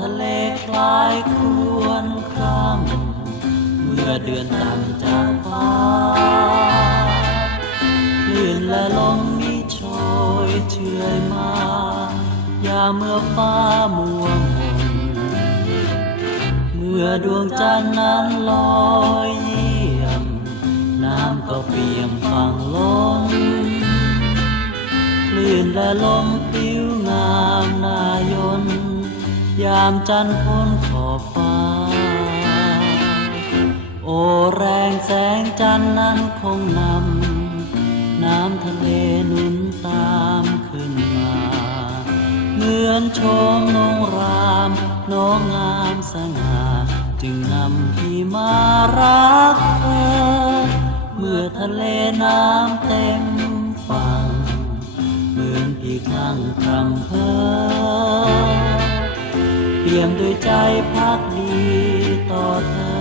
ทะเลคลายครวนครามเมื่อเดือนต่างจากฟ้าคลื่นและลมมีโชยเชยมา ยาเมื่อฟ้ามัวมนเมื่อดวงจันทร์นั้นลอยเยี่ยม น้ำก็เปี่ยมฟังลมคลื่นและลมผิวงามนายน ยามจันทร์พ้นขอบฟ้า โอแรงแสงจันทร์นั้นคงนำน้ำทะเลนุนตามขึ้นมา เหมือนชมนงรามน้องงามสง่าจึงนำพี่มารักเธอ เมื่อทะเลน้ำเต็มฝั่งเหมือนพี่คลั่งครำเพอ ปี่ยมด้วยใจพักดีต่อเธอ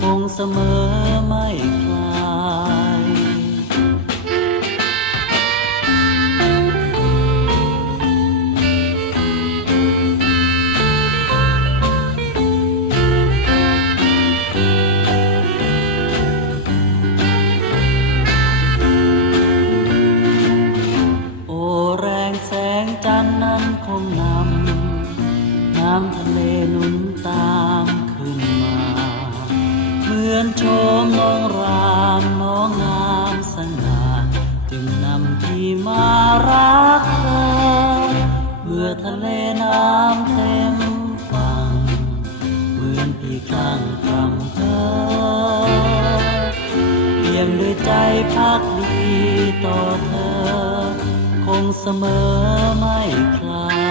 คงเสมอไม่คลายโอแรงแสงจันทร์นั้นคงนำ ลือนโชมน้องรามน้องงามสง่าจึงนำที่มารักเธอเมื่อทะเลน้ำเต็มฝั่งเหมือนพี่คลั่งคำเธอเพียงด้วยใจพักดีต่อเธอ คงเสมอไม่คลาย